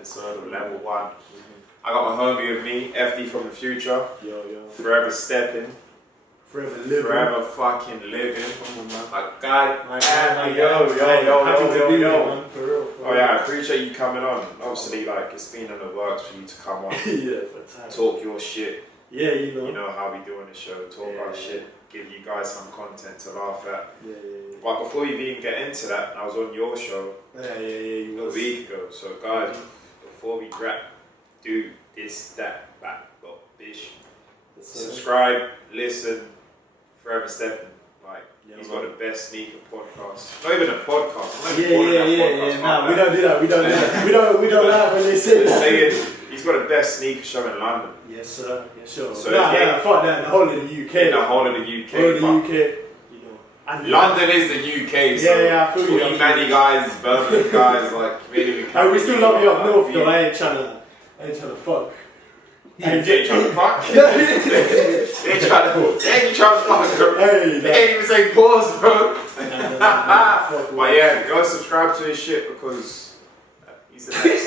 Episode of LevelOne. I got my homie with me, fDfromthefuture. Yo. Forever stepping. Forever living. Forever fucking living. Like, God. Yo. Oh yeah, I appreciate you coming on. Obviously, like, it's been in the works for you to come on. Yeah, for time. Talk your shit. Yeah, You know how we do on the show. Talk our shit. Give you guys some content to laugh at. Yeah. But before you even get into that, I was on your show a week ago. So, guys, before we wrap, do this, that, bish. Subscribe, listen, Forever Stepping. Like, he's got the best sneaker podcast. Not even a podcast. Nah, we don't do that. We don't laugh when they say that. He's got the best sneaker show in London. Yes, sir. Yes, sure. So fuck that. The whole of the UK. The whole of the UK. And London is the UK. So I feel you. Manny guys, Birmingham guys, like really. We still love you up north though. I ain't trying to fuck. You ain't trying to fuck? They ain't trying to fuck, bro. They ain't even say pause, bro. But yeah, go subscribe to his shit because he's the next.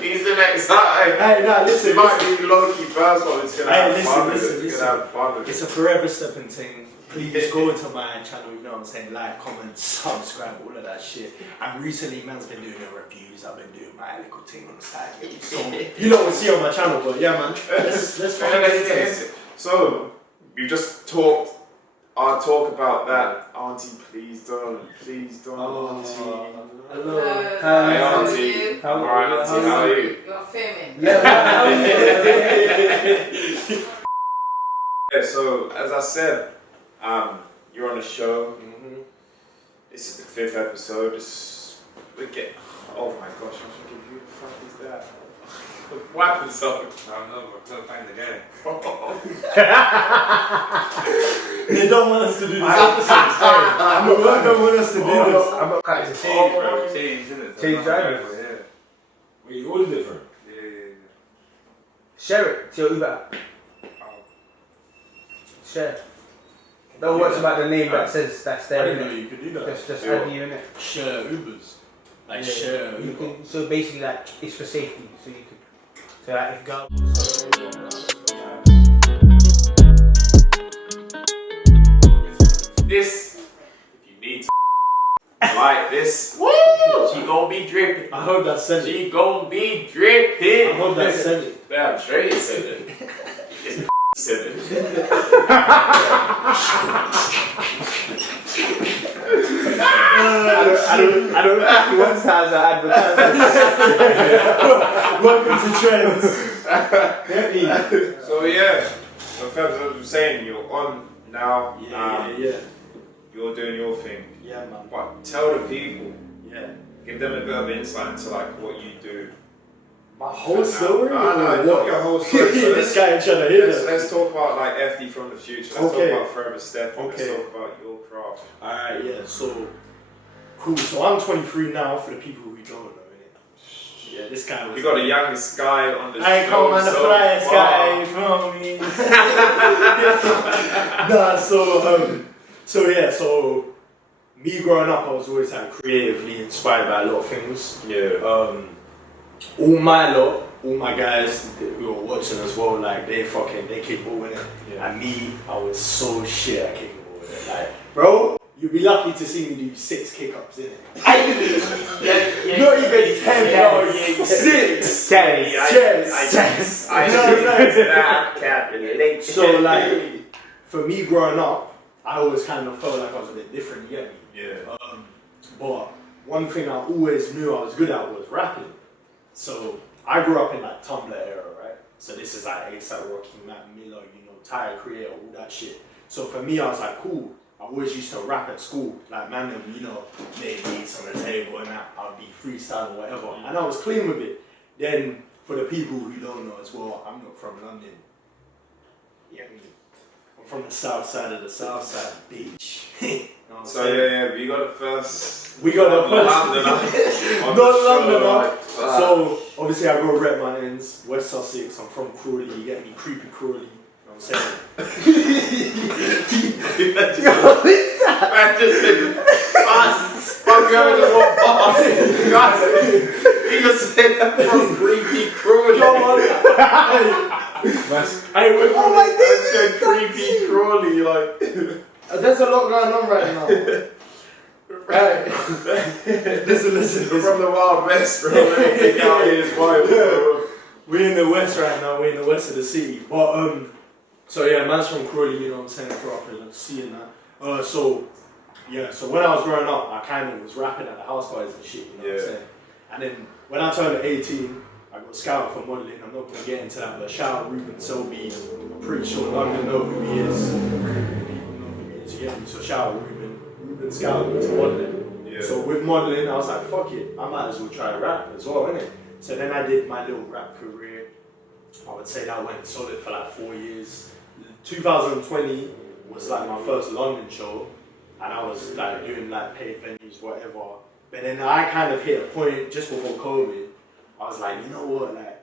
He's the next guy. Hey, nah, listen. It might be low-key first one. It's gonna have fun with it. It's gonna have fun with it. It's a forever stepping thing. Please go into my channel, you know what I'm saying? Like, comment, subscribe, all of that shit. And recently, man's been doing the reviews. I've been doing my little thing on the side. So, you know what we see on my channel, but yeah, man. Let's get into it. So, we just talked. I'll talk about that. Auntie, please don't. Auntie. Hello. Hi, Auntie. Alright, Auntie, how are you? You're filming. Yeah, so, as I said, you're on the show. This is the 5th episode. Oh my gosh, I'm thinking, who the fuck is that? Wipe himself. I don't know, we're gonna find the guy. They don't want us to do this episode. They don't want us to do this. I'm not cutting the change, bro. Change, isn't it? Change drivers. Yeah. Wait, what is different? Yeah. Share it to your Uber app. Share. Don't worry about the name that says that's there. I didn't know you could do that. Just add you in it. Share Ubers. Like share you Uber. can, so basically, like, it's for safety. So you could. So like, if God. This, if you need to like this, she gon' be dripping. I heard that said it. She gon' be dripping. I heard that said it. Yeah, I'm sure you said it. Said it. I don't think one times I advertise. Welcome to Trends. So yeah, so Fabs, as I was saying, you're on now. Yeah. You're doing your thing. Yeah, man. But tell the people. Yeah. Give them a bit of insight into like what you do. My whole story? No, not your whole story. So this guy ain't trying to hear that. Let's talk about like fDfromthefuture. Let's talk about Forever Stepping. Let's talk about your craft. Alright, yeah, so cool. So I'm 23 now for the people who don't know it. Yeah, this guy was. You got the youngest guy on the show. I ain't come on the flyest guy from me. So me growing up, I was always like creatively inspired by a lot of things. Yeah. All my guys who are watching as well, like they capable with it. Yeah. And me, I was so shit at capable with it. Like, bro, you'd be lucky to see me do 6 kick-ups in it. Not even 10, bro. 6. Yes. So like, for me growing up, I always kind of felt like I was a bit different. You get me? Yeah. But one thing I always knew I was good at was rapping. So I grew up in like Tumblr era, right? So this is like ASAP Rocky, Matt Miller, Tyler Creator, all that shit. So for me, I was like, cool. I always used to rap at school, like man, lay beats on the table and that. I'd be freestyling or whatever, and I was clean with it. Then for the people who don't know as well, I'm not from London. Yeah, I'm from the south side of the south side, bitch. You know what I'm So saying? we got the first. We got the first. Londoner. Not Londoner. Like, So obviously I go rep my ends, West Sussex. I'm from Crawley. You get me, creepy Crawley. You know what I'm saying? Man just said fast. Fuck you having to walk past. Guys, he just said that from creepy Crawley. Come on. Hey, we're from I said creepy Crawley, like. There's a lot going on right now. Right. listen. We're from the Wild West, bro. Everything out here is wild, bro. We're in the west right now. We're in the west of the city. But so yeah, man's from Crawley. You know what I'm saying? I grew up in seeing that. So when I was growing up, I kind of was rapping at the house parties and shit. You know what I'm saying? And then when I turned 18, I got scouted for modelling. I'm not gonna get into that, but shout out Ruben Selby. I'm pretty sure London know who he is. Yeah, so shout out Ruben. Ruben scouted me to modelling. Yeah. So with modelling, I was like, fuck it, I might as well try rap as well, innit? So then I did my little rap career. I would say that went solid for like 4 years. 2020 was like my first London show, and I was like doing like paid venues, whatever. But then I kind of hit a point just before COVID. I was like, you know what, like,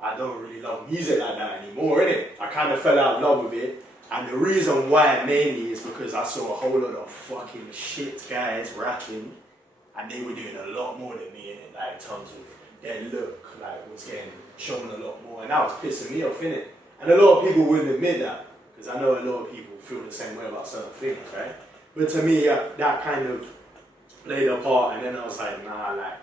I don't really love music like that anymore, innit? I kind of fell out of love with it. And the reason why mainly is because I saw a whole lot of fucking shit guys rapping, and they were doing a lot more than me in it, like in terms of their look, like was getting shown a lot more, and that was pissing me off, innit? And a lot of people wouldn't admit that, because I know a lot of people feel the same way about certain things, right? But to me, that kind of played a part, and then I was like, nah, like,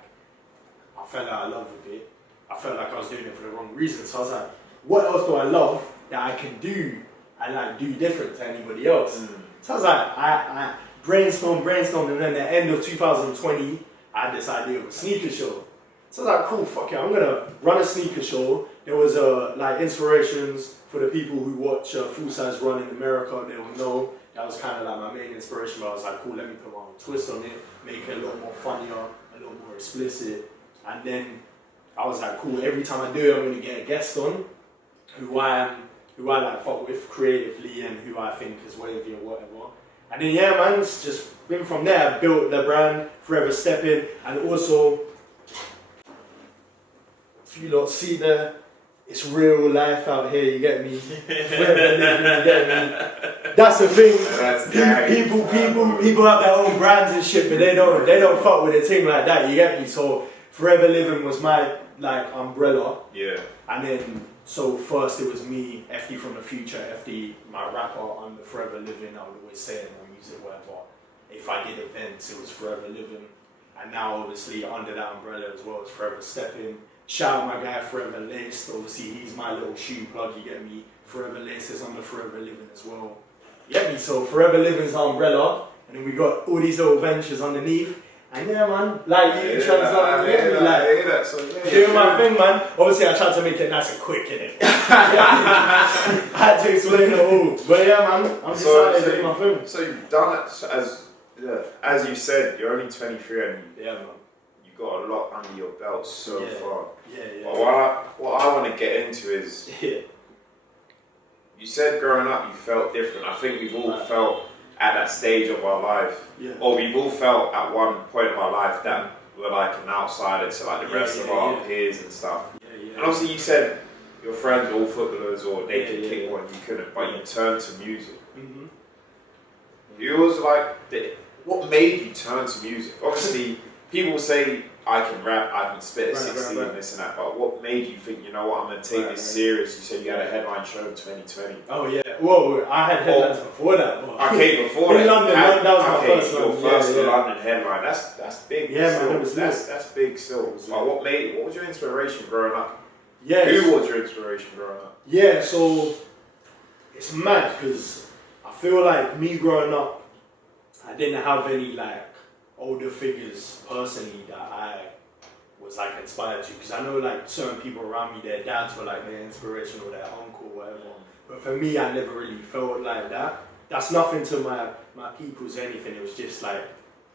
I fell out of love with it. I felt like I was doing it for the wrong reasons. So I was like, what else do I love that I can do and like do different to anybody else? So I was like, I brainstormed, and then the end of 2020, I had this idea of a sneaker show. So I was like, cool, fuck it, I'm gonna run a sneaker show. There was like inspirations for the people who watch Full Size Run in America. They will know that was kind of like my main inspiration. But I was like, cool, let me put my own twist on it, make it a lot more funnier, a lot more explicit. And then I was like, cool, every time I do it, I'm gonna get a guest on who I like fuck with creatively and who I think is wavy or whatever. And then yeah, man, it's just been from there. I built the brand, Forever Stepping, and also if you lot see there, it's real life out here. You get me? Forever living, you get me? That's the thing. People have their own brands and shit, but they don't fuck with a thing like that. You get me? So Forever Living was my like umbrella. Yeah. And then so first it was me, fDfromthefuture, FD, my rapper under Forever Living. I would always say it in my music, whatever. If I did events, it was Forever Living. And now obviously under that umbrella as well as Forever Stepping. Shout out my guy Forever Laced. Obviously he's my little shoe plug, you get me? Forever Laced is under Forever Living as well. You get me? So Forever Living's our umbrella. And then we got all these little ventures underneath. And yeah, man, like you doing my thing, man. Obviously, I tried to make it nice and quick, innit? I had to explain it all, but yeah, man, I'm decided to do my thing. So you've done it as you said. You're only 23, and yeah, man, you got a lot under your belt so far. Yeah. But what I want to get into is, you said growing up you felt different. I think we've all felt at that stage of our life, or we've all felt at one point of our life that we're like an outsider to like the rest of our peers and stuff. And obviously you said your friends were all footballers or they could kick one, you couldn't, but you turned to music. You was like, what made you turn to music? Obviously people say I can rap, I can spit at 16 and this and that, but what made you think, you know what, I'm going to take this serious? You said you had a headline show in 2020. Oh yeah, whoa, I had headlines before that. Okay, before that. In London, that was my first your first London headline, that's big. Yeah, still. man, that's big still. What was your inspiration growing up? Yeah. Who was your inspiration growing up? Yeah, so it's mad because I feel like me growing up, I didn't have any like older figures personally that I was like inspired to, because I know like certain people around me, their dads were like their inspiration or their uncle or whatever, but for me I never really felt like that. That's nothing to my peoples or anything. It was just like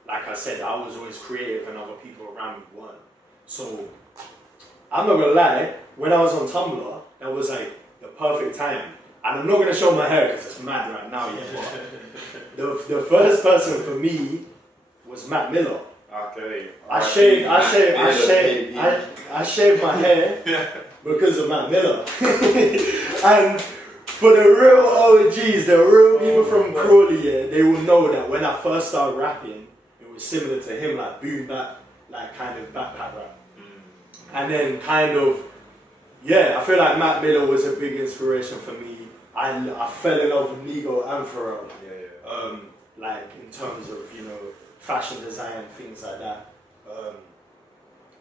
I said, I was always creative and other people around me weren't. So I'm not gonna lie, when I was on Tumblr, that was like the perfect time. And I'm not gonna show my hair because it's mad right now, yeah. But the first person for me was Matt Miller. Okay. I shaved my hair because of Matt Miller. And for the real OGs, the real people from Crawley, yeah, they will know that when I first started rapping, it was similar to him, like boom bap, like kind of backpack rap. And then kind of, yeah, I feel like Matt Miller was a big inspiration for me. I fell in love with Nigo and Pharrell. Like in terms of, you know, fashion design, things like that.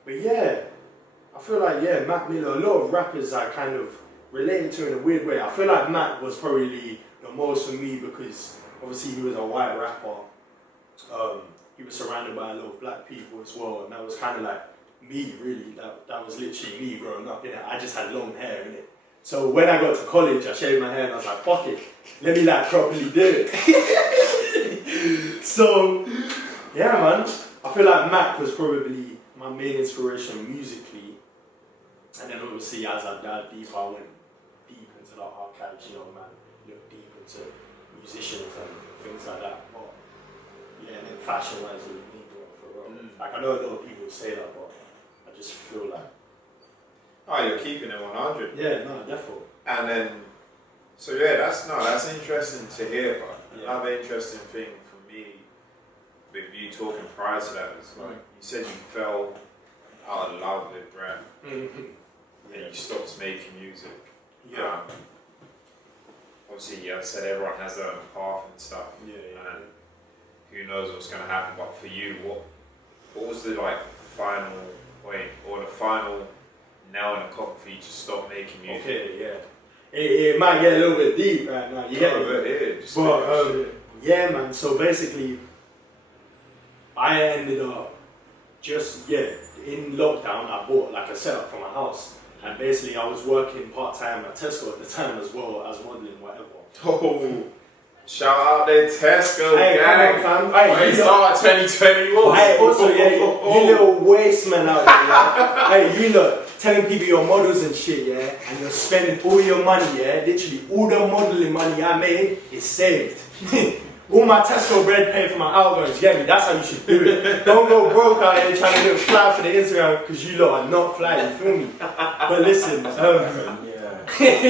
But yeah, I feel like, yeah, Matt Miller, a lot of rappers I kind of related to in a weird way. I feel like Matt was probably the most for me because obviously he was a white rapper. He was surrounded by a lot of black people as well, and that was kind of like me, really. That was literally me growing up, innit? I just had long hair, innit? So when I got to college, I shaved my hair and I was like, fuck it, let me like properly do it. So, yeah, man, I feel like Mac was probably my main inspiration musically. And then obviously as I dived deeper, I went deep into the archives, you know, man, looked deep into musicians and things like that. But yeah, and then fashion-wise, it was me, bro, for real. Like, I know a lot of people say that, but I just feel like... Oh, you're keeping it 100. Yeah, no, definitely. And then, so yeah, that's interesting to hear. But another interesting thing for me, with you talking prior to that, is like you said you fell out of love with rap, and you stopped making music. Yeah. Obviously, yeah, I said everyone has their own path and stuff. And who knows what's going to happen? But for you, what was the like final point or the final nail in the coffin for you to stop making music? Okay, yeah. It might get a little bit deep right now, you get me? But yeah, man, so basically I ended up just, in lockdown I bought like a setup for my house, and basically I was working part-time at Tesco at the time as well as modelling, whatever. Oh, shout out there Tesco, hey, gang! Come on, fam. Hey, you start 2021. Hey, also, you little waste man out there, yeah? Hey, you look, telling people you're models and shit, yeah, and you're spending all your money, yeah, literally all the modelling money I made is saved. All my Tesco bread paid for my outgoings, you get me? That's how you should do it. Don't go broke out there trying to do a fly for the Instagram because you lot are not fly, you feel me? But listen, you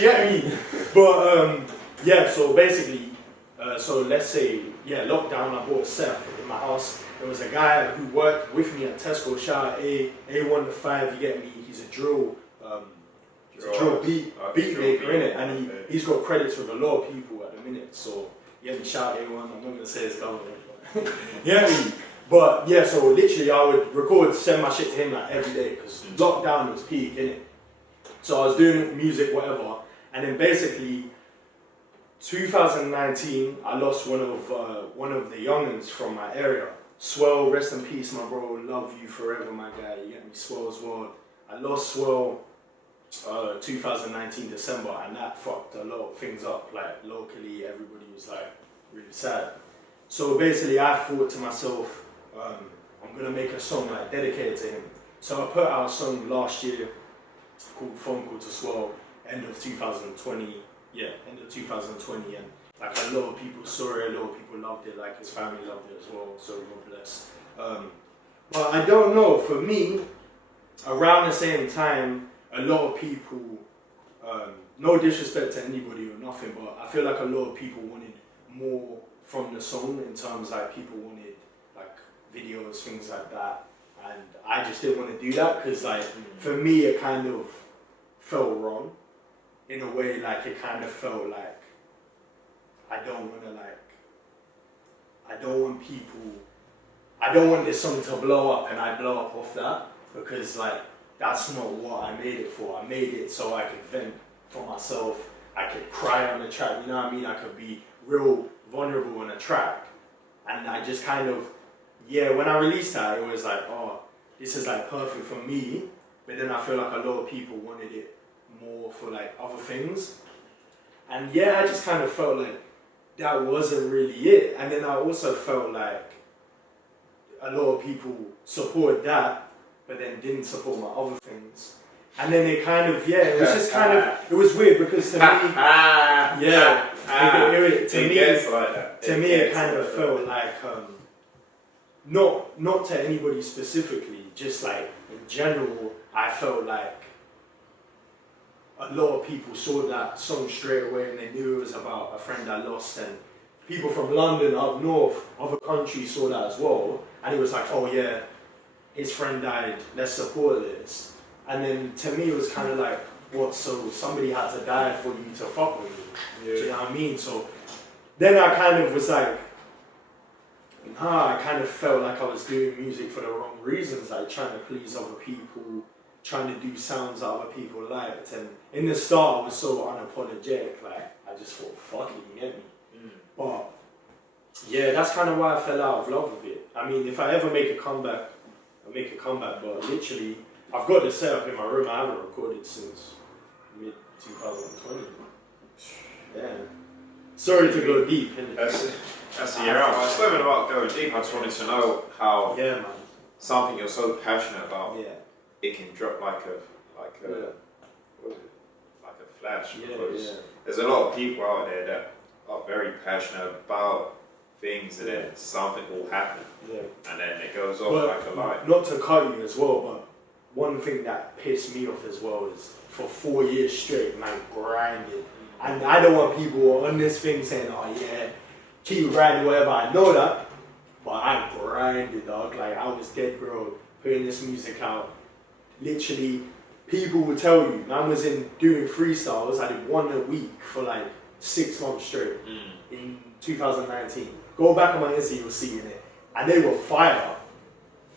get me? But yeah, so basically, so let's say, lockdown, I bought a setup in my house. There was a guy who worked with me at Tesco, shout out A1 to 5, you get me? He's a drill beat maker, innit? And he's got credits with a lot of people at the minute, so yeah, shout out A1, I'm not gonna say his government, but yeah, but yeah, so literally I would record, send my shit to him like every day, because lockdown was peak, innit? So I was doing music, whatever, and then basically 2019, I lost one of the youngins from my area. Swell, rest in peace, my bro. Love you forever, my guy. You get me, Swell as well. I lost Swell 2019 December, and that fucked a lot of things up. Like locally, everybody was like really sad. So basically, I thought to myself, I'm gonna make a song like dedicated to him. So I put out a song last year called "Phone Call to Swell," end of 2020. Yeah, end of 2020, and like a lot of people saw it, a lot of people loved it, like his family loved it as well, so God bless. But I don't know, for me, around the same time, a lot of people, no disrespect to anybody or nothing, but I feel like a lot of people wanted more from the song in terms like people wanted like videos, things like that, and I just didn't want to do that because like for me it kind of felt wrong. In a way, like it kind of felt like I don't want this song to blow up and I blow up off that, because like that's not what I made it for. I made it so I could vent for myself, I could cry on the track, you know what I mean? I could be real vulnerable on a track, and I just kind of, when I released that, it was like, oh, this is like perfect for me, but then I feel like a lot of people wanted it more for like other things, and I just kind of felt like that wasn't really it. And then I also felt like a lot of people supported that, but then didn't support my other things. And then it kind of, it was just kind of, it was weird because to me, to me it kind of felt like, not to anybody specifically, just like in general, I felt like a lot of people saw that song straight away and they knew it was about a friend I lost, and people from London, up north, other countries saw that as well, and it was like, oh yeah, his friend died, let's support this. And then to me it was kind of like, what, so somebody had to die for you to fuck with me? Do you know what I mean? So then I kind of was like, I kind of felt like I was doing music for the wrong reasons, like trying to please other people, trying to do sounds that other people liked. And in the start I was so unapologetic, like I just thought, fuck it, you get me? But yeah, that's kind of why I fell out of love with it. I mean, if I ever make a comeback, I'll make a comeback, but literally, I've got this set up in my room. I haven't recorded since mid-2020. Yeah. Sorry to go deep. That's a year out. I was not even about going deep. I just wanted to know how something you're so passionate about, it can drop like a flash. Because there's a lot of people out there that are very passionate about things, and then something will happen, and then it goes off like a light. Not to cut you as well, but one thing that pissed me off as well is for 4 years straight, man, grinded. And I don't want people on this thing saying, oh yeah, keep grinding, whatever. I know that, but I grinded, dog. Like, I was dead, bro, putting this music out. Literally, people will tell you, man was in doing freestyles. I did one a week for like 6 months straight in 2019. Go back on my Insta, you'll see it. And they were fire.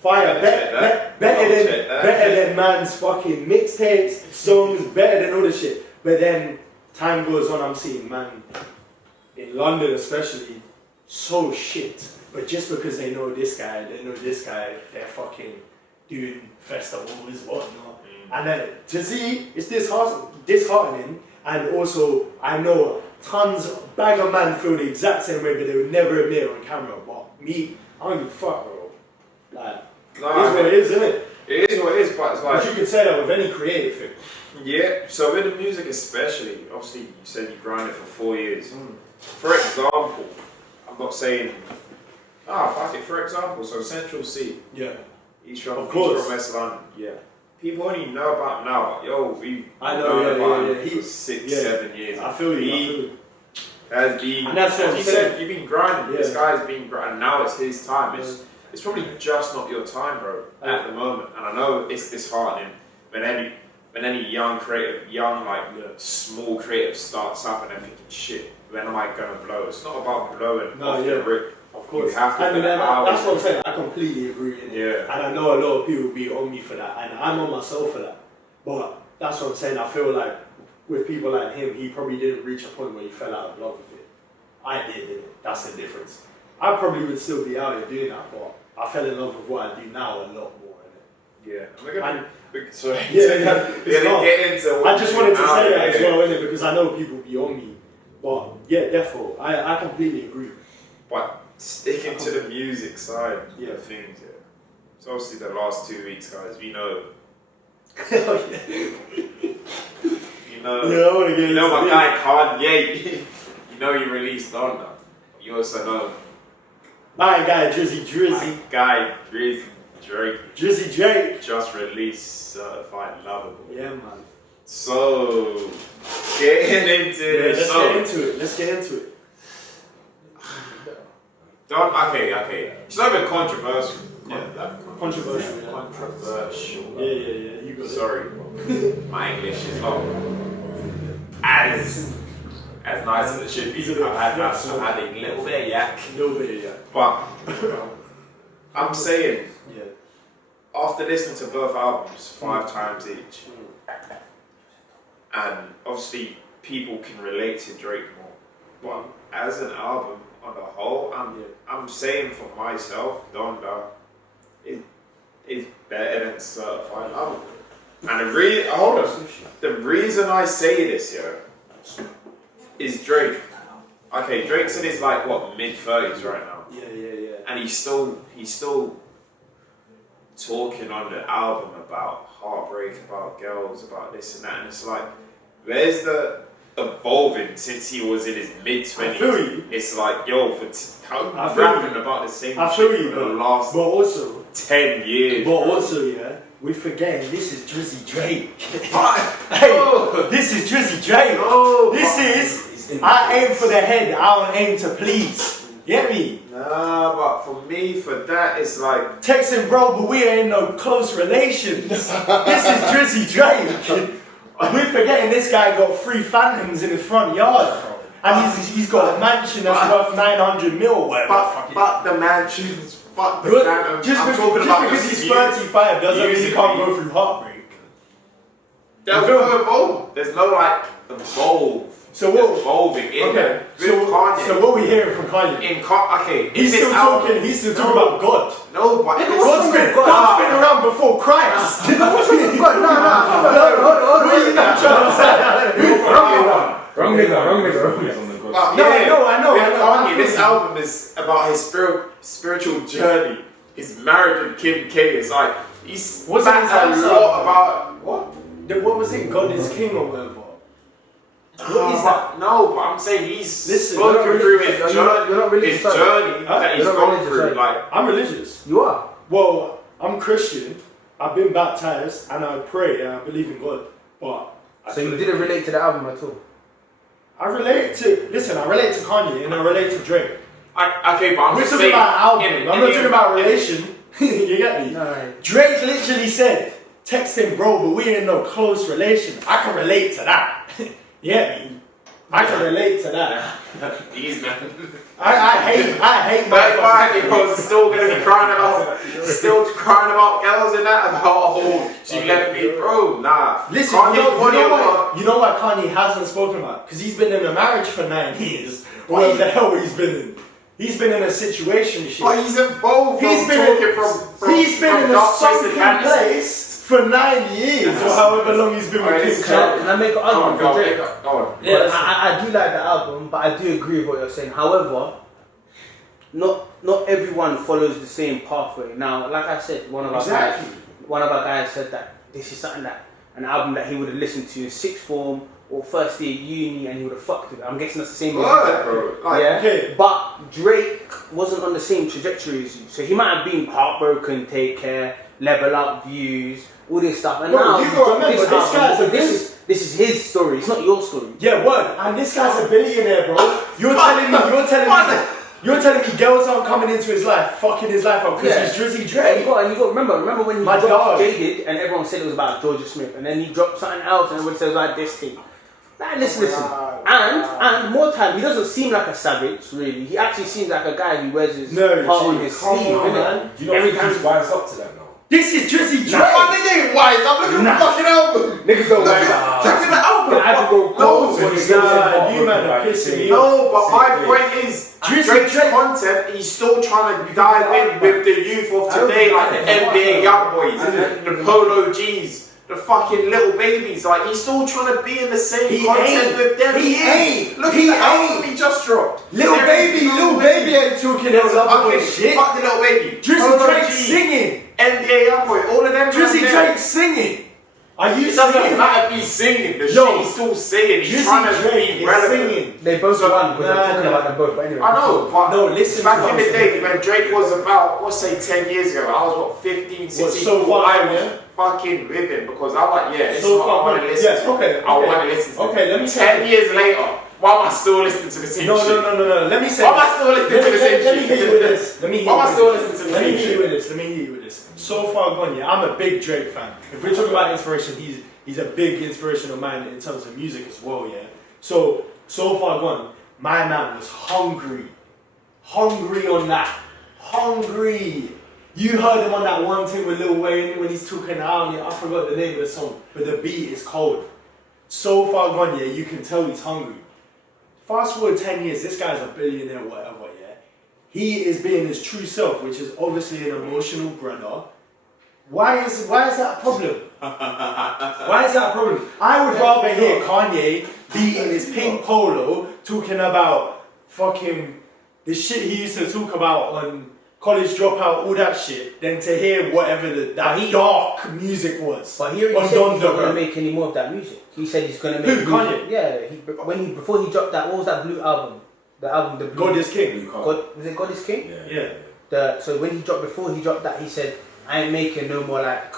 Better than man's fucking mixtapes, songs, better than all this shit. But then time goes on, I'm seeing man in London especially so shit. But just because they know this guy, they're fucking doing festivals, whatnot. And then to see, it's disheartening. And also, I know tons, bag of man feel the exact same way, but they would never admit it on camera. But me, I don't give a fuck, bro. Like, it is what it is, isn't it? It is what it is, but it's like... But you can say that with any creative thing. Yeah, so with the music especially, obviously you said you grinded for 4 years. For example, I'm not saying... fuck it, for example, so Central C. Yeah. He's from West London. Yeah. People only know about him now, but yo, I know him for 6, 7 years. I feel you. He has been, and that's as you said, you've been grinding. Yeah. This guy's been grinding. Now it's his time. It's probably just not your time, bro, at the moment. And I know it's disheartening when any young creative, small creative starts up and they're thinking, shit, when am I gonna blow? It's not about blowing off the rip. Of course. You have to that's what I'm saying. I completely agree. Yeah. And I know a lot of people be on me for that, and I'm on myself for that. But that's what I'm saying. I feel like with people like him, he probably didn't reach a point where he fell out of love with it. I did, didn't it? That's the difference. I probably would still be out here doing that, but I fell in love with what I do now a lot more. Yeah. We're gonna get into I just wanted to say that as well, innit? Because I know people be on me. But yeah, therefore, I completely agree. But sticking to the music side of things, so obviously the last 2 weeks, guys, we know. You know my guy Kanye. You know he released DONDA. You also know my guy Drizzy. My guy Drake. Drizzy Drake just released Certified Lovable. Yeah, man. So getting into this. Let's get into it. Okay. It's not even controversial. Controversial. Yeah. You got it. Sorry, my English is not as nice as it should be. I've had a little bit of yak. But I'm saying, after listening to both albums 5 times each, and obviously people can relate to Drake more, but as an album on the whole, I'm saying for myself, DONDA is better than Certified Lovable. And the reason I say this, is Drake. Okay, Drake's in his mid-30s right now. Yeah. And he's still talking on the album about heartbreak, about girls, about this and that, and it's like, where's the evolving since he was in his mid-20s? I feel you. It's like, yo, I'm feel rapping you. about the same I feel shit you, for the but last also, 10 years. but also, yeah, we forgetting this is Drizzy Drake. Hey, This is Drizzy Drake. no, This is, I aim for the head, I don't aim to please. Get me? Nah, but for me, for that, it's like, Texting bro, but we ain't no close relations. This is Drizzy Drake. We're forgetting this guy got 3 phantoms in his front yard, bro. And he's got a mansion that's worth 900 mil or whatever. fuck the mansions, fuck the Good. phantoms. Just I'm because, talking about because this he's 35 doesn't mean he musically. can't go through heartbreak. There's no evolve. There's no like evolve. So There's what? evolving in Okay. there. With Kanye. So what we hearing from Kanye? Okay. He's still talking. He's still talking about God. No, but God's been around before Christ. What's wrong with God? No. What are you not trying to say? Wrong nigga. I know. With Kanye, this album is about his spiritual journey. His marriage with Kim K. It's like he's What's that's his a lot about what? What was it? God is King or whatever. What is that? No, but I'm saying he's Listen, spoken through his You're journey. not really His journey that he's You're not gone religious, through. are you? Like, I'm religious. You are. Well, I'm Christian. I've been baptized and I pray and I believe in God. But So you didn't relate to the album at all? I relate to Kanye and I relate to Drake. okay, but I'm We're just talking saying. about album. in- I'm in not the- talking about relation. You get me? No. Drake literally said, text him bro, but we ain't no close relation. I can relate to that. You get me? I can relate to that. These man. I hate my 35-year-olds still gonna be crying about girls and that about she left me, bro. Nah. Listen, you know what Kanye hasn't spoken about? Because he's been in a marriage for 9 years. What the hell he's been in? He's been in a situation shit. But he's involved. He's been in a dark sunken place for 9 years or however long he's been with Kim K. Can I make an argument for Drake? Go on. Yes. I do like the album, but I do agree with what you're saying. However, not everyone follows the same pathway. Now, like I said, one of our guys said that this is something that an album that he would have listened to in 6th form or first year uni and he would have fucked with it. I'm guessing that's the same. Bro. Like, Yeah. Okay. But Drake wasn't on the same trajectory as you, so he might have been heartbroken, take care, level up, views, all this stuff. And Bro, now you he's gotta dropped remember, this album, guy's a because this is his story. It's not your story. Yeah, word. And this guy's a billionaire, bro. You're telling me girls aren't coming into his life, fucking his life up because he's Drizzy And Drake. you got remember when he My dropped dog. Jaded and everyone said it was about Georgia Smith, and then he dropped something else and everyone said it was like this thing. Like, listen. And more time, he doesn't seem like a savage, really. He actually seems like a guy who wears his heart on his sleeve, innit? Do you not think he's wise up to that now? This is Drizzy Drake. My nigga ain't wise. I'm looking at the fucking album. Niggas don't Look wear at that. the album. I have to go cold when he Nah, you man are pissing me off. No, but my point is, Drake's content, he's still trying to dive in with the youth of today, like the NBA young boys, the Polo G's, the fucking little babies. Like, he's still trying to be in the same content with them. He ain't. Look at the album he just dropped. Little baby ain't talking no lovable shit. Fuck the little baby. Drizzy Polo Drake G, singing. NBA young boy, all of them. Drizzy Drake singing. Are you It doesn't singing? matter if he's singing. The Yo, shit he's still saying. He's Drizzy trying to Drake be is relevant. singing. They both won because Nah, I'm talking nah. about them both. But anyway, I know, but No, listen back to in what the I'm day when Drake was about, let's say 10 years ago, I was what, 15, 16, so far, I was yeah? fucking with him because I'm like, yeah, this So is what I far, want to listen yes, to. okay, I okay. want to listen to. Okay, let me 10 years later, why am I still listening to the same No, shit? no. Let me say. Why am I still listening to the same Let me shit? hit you with this. Let me hit Why am I you still with listening this. to the Let me same hit you shit? with this. Let me hit you with this. So far gone, yeah. I'm a big Drake fan. If we're talking about inspiration, he's a big inspiration of mine in terms of music as well, yeah. So far gone, my man was hungry on that, hungry. You heard him on that one thing with Lil Wayne when he's talking out. I forgot the name of the song, but the beat is cold. So far gone, yeah. You can tell he's hungry. Fast forward 10 years, this guy's a billionaire, whatever, yeah. He is being his true self, which is obviously an emotional brother. Why is that a problem? Why is that a problem? I would rather hear Kanye be in his pink polo talking about fucking the shit he used to talk about on college dropout, all that shit, than to hear whatever that dark music was. But he already said he's not gonna make any more of that music. He said he's gonna make. Who, Kanye? Yeah. Before he dropped that, what was that blue album? The album, the blue. God is King. Was it God is King? Yeah. So before he dropped that, he said, I ain't making no more like.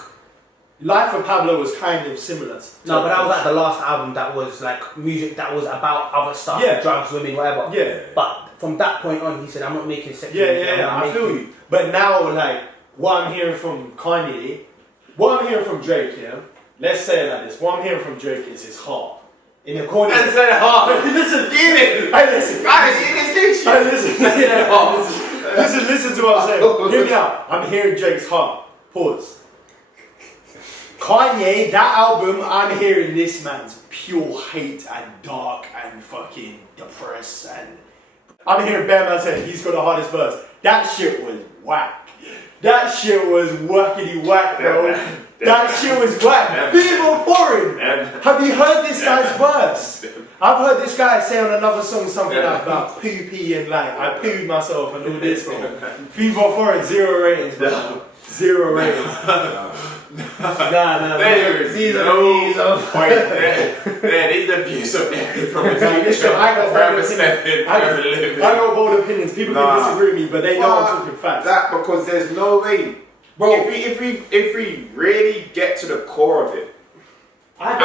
Life of Pablo was kind of similar. No, but that was like the last album that was like music that was about other stuff, drugs, women, whatever. Yeah. But from that point on, he said, I'm not making sexual music. music. Yeah, I feel you. But now, like, what I'm hearing from Kanye, what I'm hearing from Drake, let's say it like this. What I'm hearing from Drake is his heart. In the corner. That's that hard. Listen, listen. Guys, in this shit. Listen to what I'm saying. Hear me out. I'm hearing Drake's heart. Pause. Kanye, that album, I'm hearing this man's pure hate and dark and fucking depressed, and I'm hearing Bear Man saying he's got the hardest verse. That shit was whack. That shit was wackety whack, bro. That shit was whack. People boring. Have you heard this guy's verse? I've heard this guy say on another song something like about poo-pee and like I pooed myself and all this, bro. People foreign, 0 ratings, bro. 0 ratings. Nah. These are the point. These are the views of Eric from his I got bold opinions. People can disagree with me, but they know I'm talking facts. That because there's no way, bro. If we really get to the core of it, I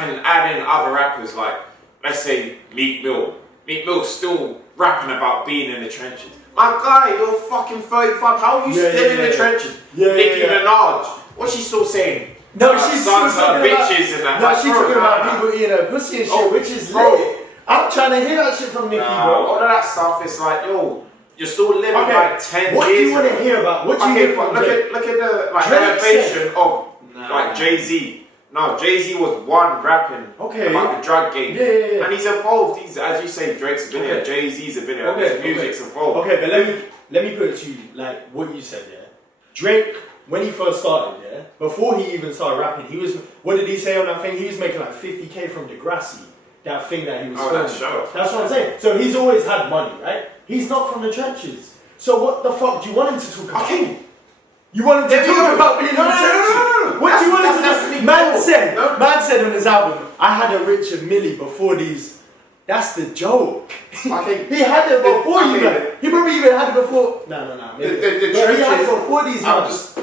can add in other rappers like, let's say Meek Mill. Meek Mill's still rapping about being in the trenches. My guy, you're fucking 35. How are you still in the trenches? Nicki Minaj. What's she still saying? No, she's still talking about bitches and that. No, she's talking about people eating her pussy and shit, which is lit. I'm trying to hear that shit from Nicki, bro. All of that stuff is like, yo, you're still living like 10 years. What do you want to hear about? What do you hear from Drake? Look at the like elevation of like Jay-Z. No, Jay-Z was one rapping about the drug game. Yeah. And he's evolved. He's, as you say, Drake's a billionaire, Jay-Z's a billionaire, his music's evolved. Okay, but let me put it to you like what you said, Drake, when he first started, before he even started rapping, he was, what did he say on that thing? He was making like 50K from Degrassi, that thing that he was filming. That's what I'm saying. So he's always had money, right? He's not from the trenches. So what the fuck do you want him to talk about? You want him to talk about being in the trenches? What do you want him to do? Man said on his album, I had a Richard Millie before these. That's the joke. He had it before you, man. He probably even had it before. No. The trenches, he had it before these. I'm just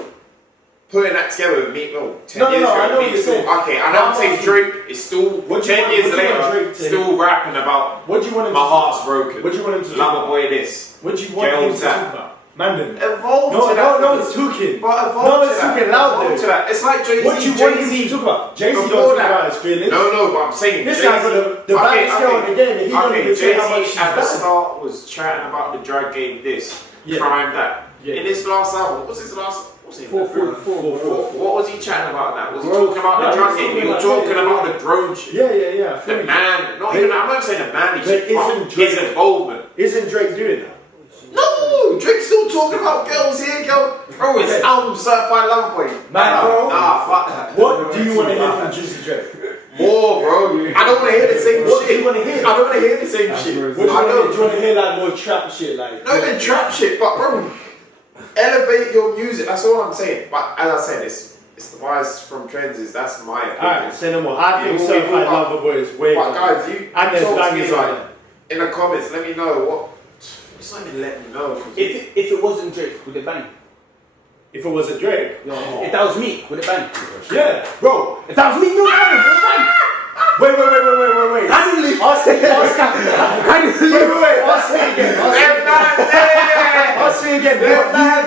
putting that together with Meek Mill. 10 No, years I ago, know what you're saying. Okay, and I'm saying Drake is still, 10 years later, still rapping about what do you want him my heart's broken. What do you want him to talk Lover about? boy this. What do you want him to talk about? Mandem. Evolve to that. No, it's talking. But evolve it's talking loud evolve to that. It's like Jay-Z. What do you want him to talk about? Jay-Z don't talk about his feelings. No, but I'm saying this guy's got the baddest girl in the game, and he don't even say how much she's at the bad. start was chatting about the drug game this, crime that. In this last album, what's his last? What's it? 444. What was he chatting about that? Was he talking about the drug game? He was talking about the drone shit. Yeah. The man, I'm not saying the man, his involvement. Isn't Drake doing that? No, Drake's still talking about girls here, girl. Bro, it's album Certified Lover Boy. Bro. Nah, fuck that. What do you want to hear from Juicy J? More, bro. I don't want to hear the same shit. What do you want to hear? I don't want to hear the same shit. What do you want to hear? Like more trap shit, like. Not even trap shit, but bro, elevate your music. That's all I'm saying. But as I said, it's the wise from trends. That's my opinion. Alright, say no more. I think Certified Lover Boy is way better. But guys, you and there's talk to me bangers like in the comments. Let me know what. Just not even let me know. If it wasn't Drake, would it bang? If it wasn't Drake? If that was me, would it bang? Yeah, bro. If that was me, would it bang? Wait. Kindly. I'll say again.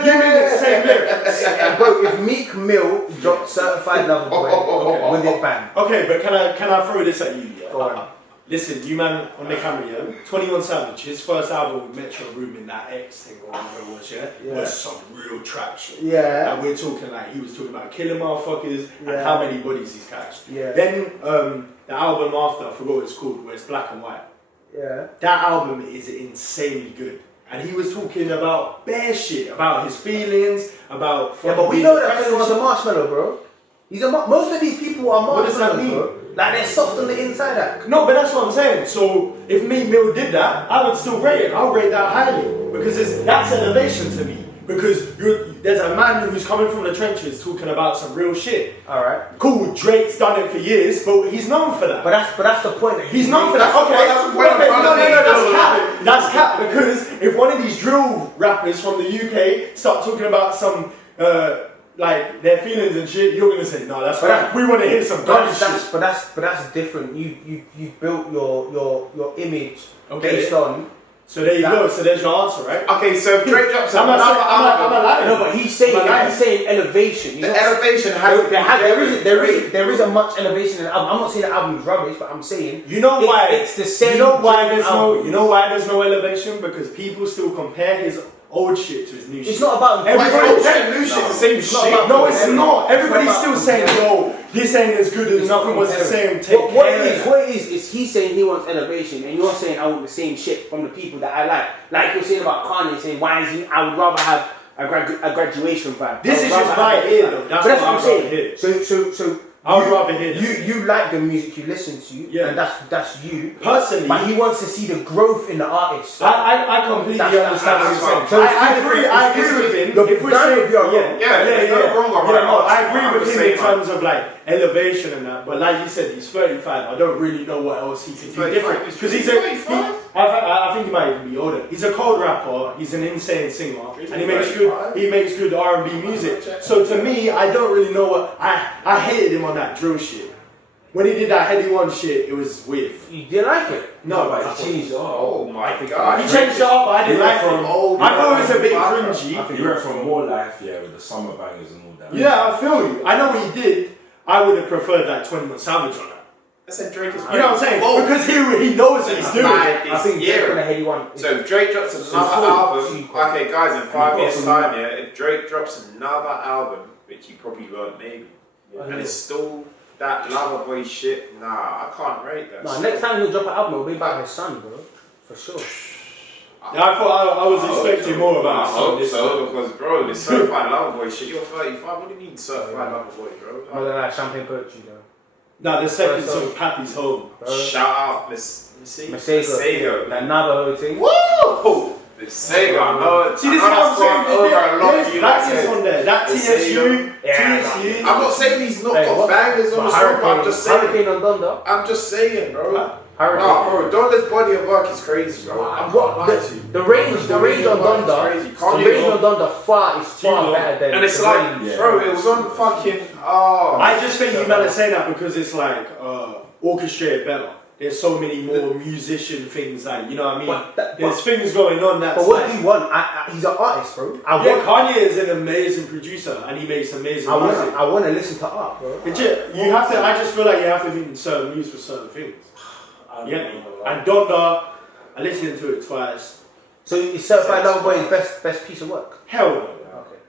Give me the same lyrics. Bro, if Meek Mill dropped Certified Lover Boy, would it bang? Okay, but can I throw this at you? Yeah? Go on. Listen, you man on the camera, 21 Savage, his first album with Metro Boomin, that X thing or whatever it was, was some real trap shit. Yeah. And we're talking like, he was talking about killing motherfuckers and how many bodies he's catched. Yeah. Then the album after, I forgot what it's called, where it's black and white. Yeah. That album is insanely good. And he was talking about bare shit, about his feelings, about... Yeah, but we know that he was a marshmallow, bro. Most of these people are marshmallows, what does that mean? bro. Like they're soft on the inside. No, but that's what I'm saying. So if Meek Mill did that, I would still rate it. I'll rate that highly. because that's elevation to me. Because there's a man who's coming from the trenches talking about some real shit. All right. Cool, Drake's done it for years, but he's known for that. But that's the point. That He's known for that. Okay, that's cap. Because if one of these drill rappers from the UK start talking about some like their feelings and shit, you're gonna say, no, that's right. We want to hear some gun shit. But that's different. You built your image Okay. based on. So there you go. So there's your answer, right? Okay, so if Drake drops I'm another album. lying. No, but he's saying elevation. You The know? elevation has There isn't much elevation in the album. I'm not saying the album is rubbish, but I'm saying You know why? it's the same. You know why there's album. You know why there's no elevation? Because people still compare his old shit to his new shit. It's not about Everybody- new shit, the same it's not shit. about- No, it's not. Everybody's It's still about saying, yo, this ain't as good as nothing was the same. Take What care. it is he's saying he wants elevation, and you're saying I want the same shit from the people that I like. Like you're saying about Kanye, saying why is he? I would rather have a graduation vibe. This I would is rather just have my that ear, vibe. though. That's But what that's what I'd I'm saying. rather hear. So I would rather hear that. you like the music you listen to, Yeah. and that's you. Personally, But he wants to see the growth in the artist. I completely understand what you're saying. So I agree with him. If we're saying, there's no wrong or right no, I answer. agree I'm with the him same in terms of like elevation and that. But like you said, he's 35. I don't really know what else he can do 35? different. Because he's a, 35? I think he might even be older. He's a cold rapper. He's an insane singer, and he makes 35? good R&B music. So to me, I don't really know what I hated him on that drill shit. When he did that Heady One shit, it was weird. You didn't like it? No, but but he changed it up. Oh my god. he changed it up, but I didn't like it. I thought it was a bit I cringy. think he went from more life, with the summer bangers and all that. Yeah, I feel you. I know what he did. I would have preferred that 21 Savage on that. I said Drake is You know what I'm saying? Because he knows what he's doing. I think Drake and a Heady One. So if Drake drops another album, okay guys, in 5 years time, if Drake drops another album, which he probably won't maybe, and it's still that Lover Boy shit, nah, I can't rate that. No, next time he'll drop an album, it'll be about his son, bro. For sure. Yeah, I thought I was expecting more about I hope so, because bro, this certified Lover Boy shit, you're 35, what do you mean certified Lover Boy, bro? More than like champagne poetry, though. Nah, the second song, Pappy's Home. Shout out Masego. Masego. That Navajo thing. Woo! Masego, I know. See, this is what I'm saying. Over a lot of you That is on there. That TSU. Yeah, I'm not saying he's not Hey, got what? bangers on the song, but I'm just saying. Hurricane on Donda. I'm just saying, bro. Hurricane. Nah, bro, Donda's body of work is crazy, bro. I can't lie to you. The range on Donda, crazy. the range on Donda is far long. better than And it's the like, range. bro, it was on fucking. Oh. I just think you better say that because it's like orchestrated better. There's so many more musician things, like, you know what I mean? There's things going on that's But what like, do you want? He's an artist, bro. Kanye is an amazing producer and he makes amazing music. I want to listen to art, bro. I just feel like you have to be in certain moods for certain things. You get me? And Donda, I listened to it twice. So is Certified Lover Boy his best piece of work? Hell no. Okay.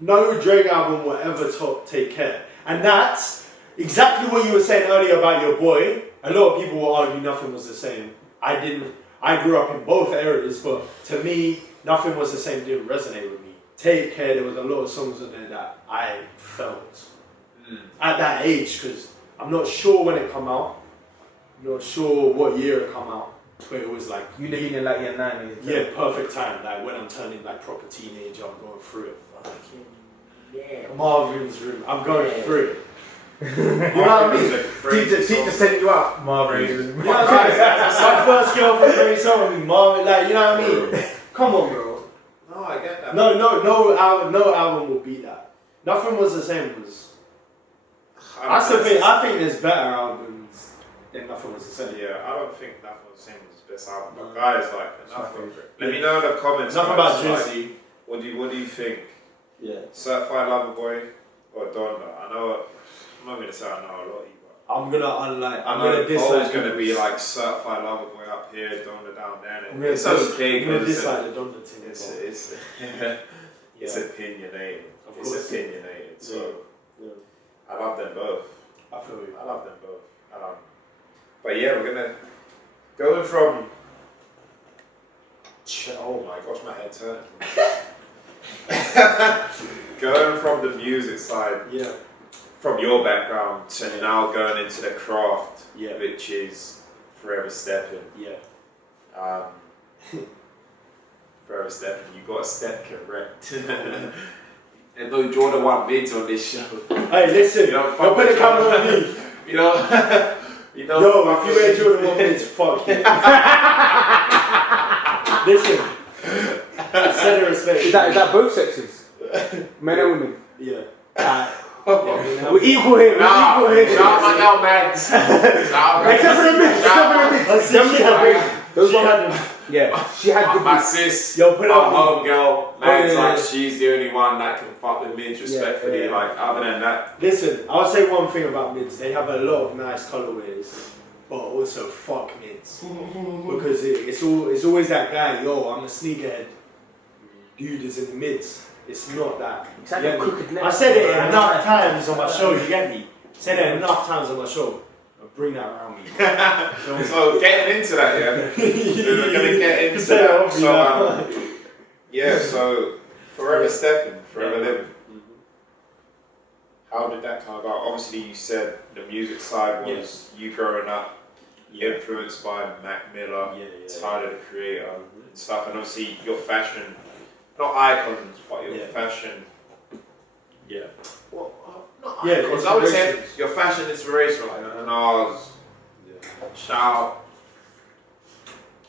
No Drake album will ever Take Care. And that's exactly what you were saying earlier about your boy. A lot of people will argue nothing was the same. I grew up in both areas, but to me, nothing was the same, didn't resonate with me. Take Care, there was a lot of songs in there that I felt at that age, because I'm not sure when it come out. I'm not sure what year it come out, but it was like You living in like your 90s. yeah, perfect time. Like when I'm turning like proper teenager, I'm going through it. Marvin's Room, I'm going through it. You know what I mean? Teacher set you up, Marvin. You know what I'm saying? My first girlfriend very song with me, Marvin. Like, you know what I mean? Come on, bro. No, I get that. No album will beat that. Nothing was the same as. I think there's better albums than Nothing Was the Same. Yeah, I don't think Nothing Was the Same was the best album. But guys, like, nothing. Let me know in the comments. Nothing guys, about like, Juicy. what do you think? Yeah. Certified Lover Boy or Donda? I'm not gonna say I know a lot either. I'm gonna It's dislike. gonna be like Certified Lover Boy up here, Donda down there. I'm It's gonna okay I'm gonna because dislike the Donda thing. it's opinionated. Of It's course. opinionated. So Yeah. I love them both. I feel you. I love them both. But yeah, we're gonna going from. Oh my gosh, my head turning. Going from the music side, Yeah. from your background, to now going into the craft, Yeah. which is forever stepping. Yeah. Forever stepping, you got to step correct. There's no Jordan 1 mids on this show. Hey, listen, You don't don't put the camera on me. You know, you know. Yo, if you wear Jordan 1 mids, fuck you. Listen, send respect. Is that both sexes? Men and women? Yeah. We're equal here. Nah, We're equal here. shout out my girl, Max. Shout out Max. Except for the mix. Except for the mix. Let's see, she had Those she one- had them. Yeah, she had good My mix. sis, Yo, put it our on. home girl, Max, yeah, like yeah. she's the only one that can fuck with mids respectfully. yeah. Like other than that, Listen, I'll say one thing about mids. They have a lot of nice colorways, but also fuck mids. Because it's always that guy, yo, I'm a sneakerhead. Dude is in the mids. It's not that. It's like You a get me? crooked neck. I said it enough times on my show, you get me? Said it enough times on my show. Bring that around me. so getting into that, yeah, we're gonna get into Say it that. off me So now. yeah, so forever stepping, forever living. How did that come about? Obviously, you said the music side was you growing up, influenced by Mac Miller, Tyler the Creator, and stuff, and obviously your fashion, not icons, but your fashion. Yeah. Well, not Yeah, icons. I would say inspirations. your fashion inspiration, like Nas. Shout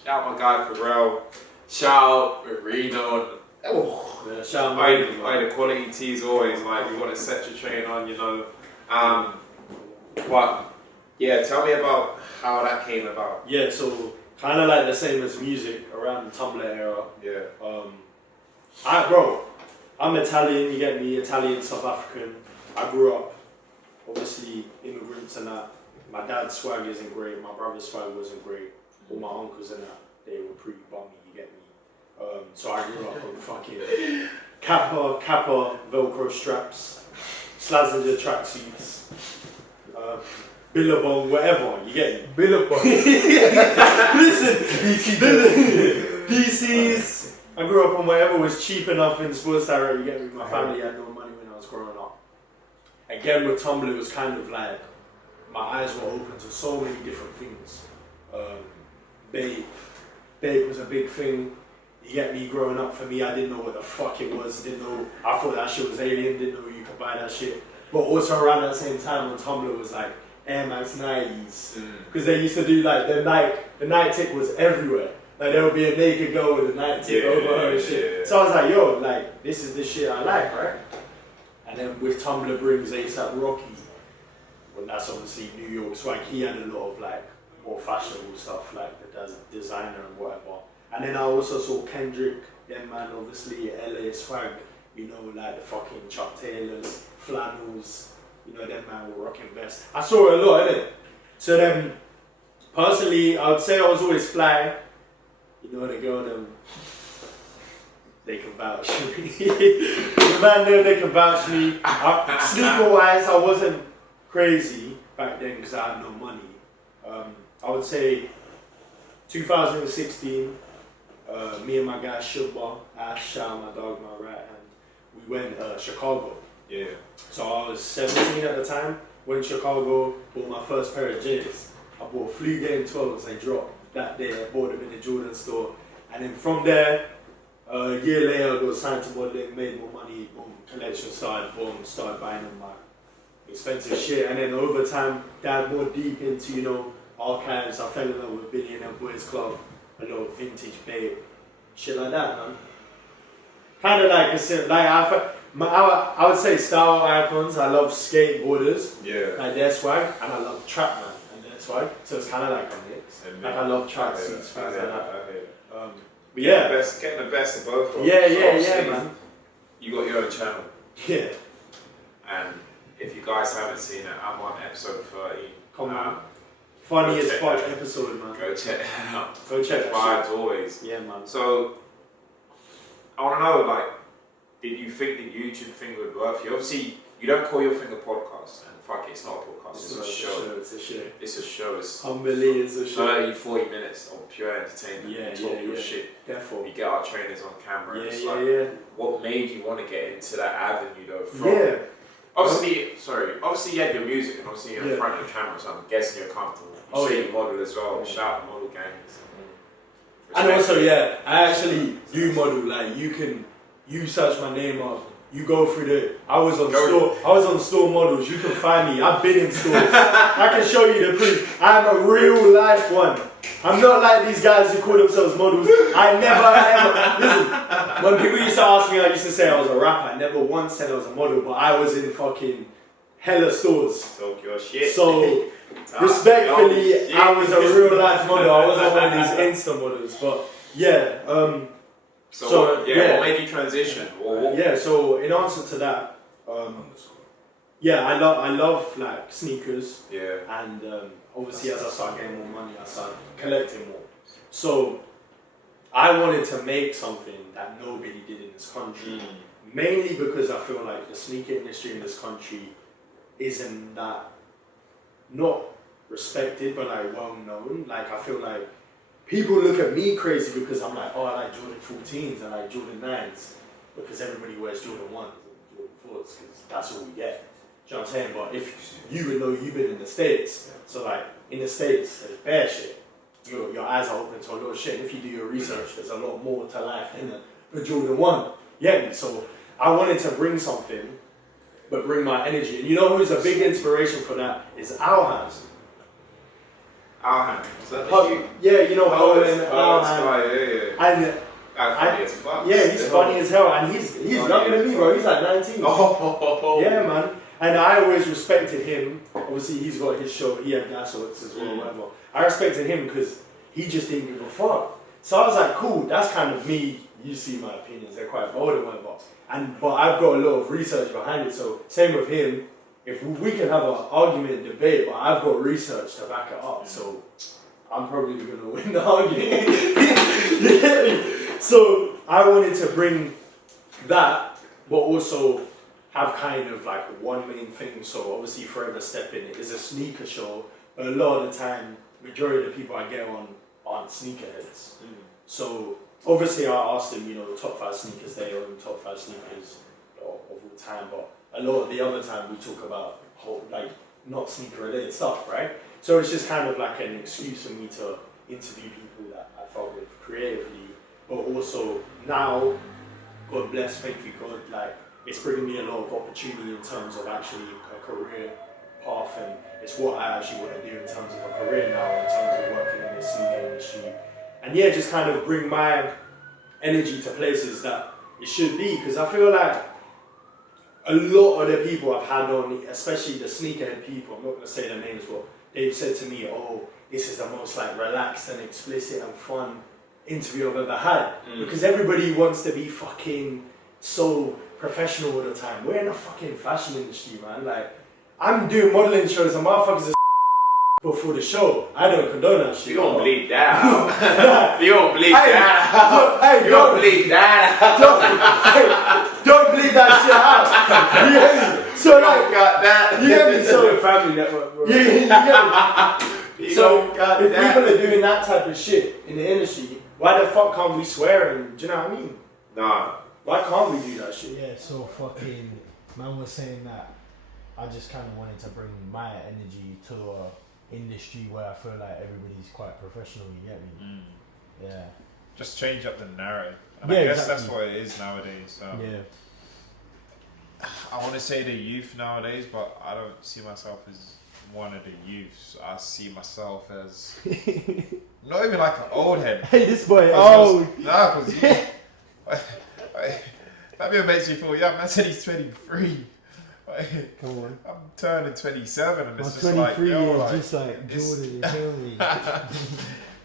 out my guy Pharrell. Shout out Marino. Oh, Yeah, shout out the quality tees always like you want to set your train on, you know. But yeah, tell me about how that came about. Yeah, so kind of like the same as music around the Tumblr era. Yeah. I'm Italian, you get me, Italian, South African. I grew up, obviously, immigrants and that. My dad's swag isn't great, my brother's swag wasn't great. All my uncles and that, they were pretty bummy, you get me. So I grew up on fucking Kappa, Velcro straps, Slazenger tracksuits, Billabong, whatever, you get me. Billabong. Listen, DCs. I grew up on whatever was cheap enough in Sports Direct. You get me? My family had no money when I was growing up. Again, with Tumblr, it was kind of like my eyes were open to so many different things. Babe was a big thing. You get me? Growing up, for me, I didn't know what the fuck it was. I thought that shit was alien. Didn't know you could buy that shit. But also around that same time, when Tumblr was like Air Max 90s, because they used to do like the night tick was everywhere. Like there would be a naked girl with a night tick over her and shit. Yeah. So I was like, yo, like this is the shit I like, right? And then with Tumblr brings ASAP Rocky. Well, that's obviously New York swag. He had a lot of like more fashionable stuff, like the designer and whatever. And then I also saw Kendrick, then man, obviously LA swag. You know, like the fucking Chuck Taylors, flannels. You know, them man were rocking vests. I saw it a lot, innit? So then, personally, I would say I was always fly. You know, the girl, them, they can vouch for me. The man there, they can vouch for me. Sneaker-wise, I wasn't crazy back then because I had no money. I would say 2016, me and my guy Shubba, Ash, my dog, my right hand, we went Chicago. Yeah. So I was 17 at the time, went to Chicago, bought my first pair of J's. I bought Flu Game 12s, they dropped that day. I bought them in the Jordan store. And then from there, a year later, I got signed to modeling, made more money, boom, collection started, boom, started buying them my expensive shit. And then over time, dived more deep into, you know, archives. I fell in love with Billionaire Boys Club, a lot of vintage babe, shit like that, man. Kind of like I would say style icons. I love skateboarders, like their swag, and I love trap man and their swag. So it's kind of like a mix. Like I love track suits, things like that. But yeah, getting the best of both worlds. yeah, Obviously, man. You got your own channel, Yeah, and if you guys haven't seen it, I'm on episode 13. come on. Funny go as check fuck that. episode, man. Go check that out. Go check that Vibes shit. always. Yeah, man. So, I want to know, like, did you think the YouTube thing would work for you? Obviously, you don't call your thing a podcast, and fuck it, it's not a podcast, it's a show. It's a show. It's a show, it's Humbly, it's a show. 30-40 minutes of pure entertainment. Yeah, You talk yeah, your yeah. shit. Therefore. We get our trainers on camera. and Yeah, it's yeah, like, yeah. what made you want to get into that avenue, though? From, Yeah. Obviously you had your music and obviously you're in Yeah. front of the camera, so I'm guessing you're comfortable. You Oh, say yeah. you model as well, shout out model gangs. And also, yeah, I actually do model. Like you search my name up. You go through I was on store models. You can find me. I've been in stores. I can show you the proof. I'm a real life one. I'm not like these guys who call themselves models. I never ever listen. When people used to ask me, I used to say I was a rapper. I never once said I was a model, but I was in fucking hella stores. Talk your shit. So respectfully, I was a real life model. I wasn't one of these Insta models, but yeah. So what made you transition? Yeah, so in answer to that, yeah, I love like sneakers. Yeah. And obviously, as I started getting more money, I started collecting more. So I wanted to make something that nobody did in this country. Mainly because I feel like the sneaker industry in this country isn't that not respected, but like well known. Like I feel like people look at me crazy because I'm like, oh, I like Jordan 14s, I like Jordan 9s, because everybody wears Jordan 1s and Jordan 4s, because that's all we get. Do you know what I'm saying? But if you would know, you've been in the States, so like in the States, there's bare shit. Your eyes are open to a lot of shit. If you do your research, there's a lot more to life than a Jordan 1. Yeah, so I wanted to bring something, but bring my energy. And you know who's a big inspiration for that is Alhan. Alhan. Is that you? Yeah, you know Alhan. Yeah. And he's funny as hell, and he's younger than me, bro. He's like 19. Yeah, man. And I always respected him. Obviously, he's got his show. He had that sorts as well, whatever. I respected him because he just didn't give a fuck. So I was like, cool. That's kind of me. You see my opinions; they're quite bold and whatever. But I've got a lot of research behind it. So same with him. If we can have an argument, debate, but I've got research to back it up. So I'm probably gonna win the argument. You get me? So I wanted to bring that, but also have kind of like one main thing. So obviously Forever Stepping is a sneaker show, but a lot of the time, majority of the people I get on aren't sneakerheads. So obviously I asked them, the top 5 sneakers they own, top 5 sneakers of all time, but a lot of the other time we talk about not sneaker related stuff, right? So it's just kind of like an excuse for me to interview people that I felt with creatively, but also now, God bless, thank you God, like it's bringing me a lot of opportunity in terms of actually a career path, and it's what I actually want to do in terms of a career now, in terms of working in this sneaker industry. And yeah, just kind of bring my energy to places that it should be, because I feel like a lot of the people I've had on, especially the sneakerhead people, I'm not going to say their names, but they've said to me, oh, this is the most like relaxed and explicit and fun interview I've ever had. Because everybody wants to be fucking so professional all the time. We're in the fucking fashion industry, man. Like, I'm doing modeling shows and motherfuckers are before the show. I don't condone that shit. You don't bleed that out. You don't bleed that out. Hey, you don't bleed that out. Don't bleed that shit out. You get me? So like, got that. You get me? So Family network, bro. you get me? So if people are doing that type of shit in the industry, why the fuck can't we swear and do you know what I mean? Nah. Why can't we do that shit? Yeah, so fucking man was saying that I just kind of wanted to bring my energy to a industry where I feel like everybody's quite professional. You get me? Yeah. Just change up the narrative. And Yeah, I guess exactly. that's what it is nowadays. Yeah. I want to say the youth nowadays, but I don't see myself as one of the youths. I see myself as not even like an old head. Hey, this boy. No, because Fabio makes me feel young. Man said he's 23. Come on. I'm turning 27, and it's I'm just like, 23 yo, years, like, just like Jordan, you feel me?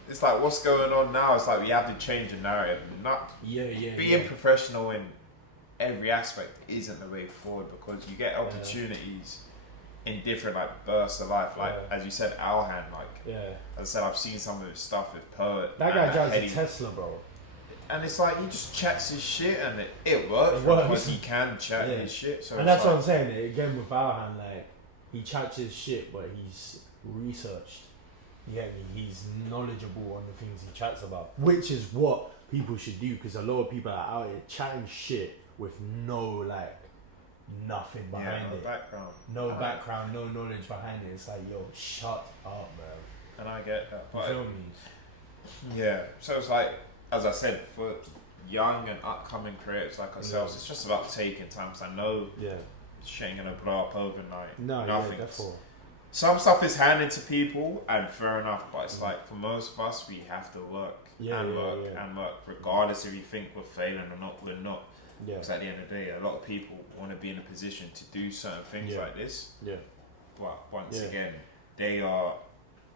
it's like, what's going on now? It's like we have to change the narrative. Not being professional in every aspect isn't the way forward, because you get opportunities in different like bursts of life. Like as you said, Alhan. Like as I said, I've seen some of his stuff with Poet. That guy drives Heady. a Tesla, bro. And it's like he just chats his shit, and it works because he can chat his shit. So and that's what I'm saying. Again with Alhan, like he chats his shit, but he's researched. You get me? He's knowledgeable on the things he chats about, which is what people should do, because a lot of people are out here chatting shit with no nothing behind it. Background. No background, no knowledge behind it. It's like, yo, shut up, bro. And I get that. You feel me? Yeah. So it's like, as I said, for young and upcoming creators like ourselves, it's just about taking time. Because I know shit ain't gonna blow up overnight. No, nothing. yeah, therefore. Some stuff is handed to people, and fair enough. But it's like, for most of us, we have to work and work, regardless if you think we're failing or not. We're not. Yeah. Because at the end of the day, a lot of people want to be in a position to do certain things like this. Yeah. But once again, they've got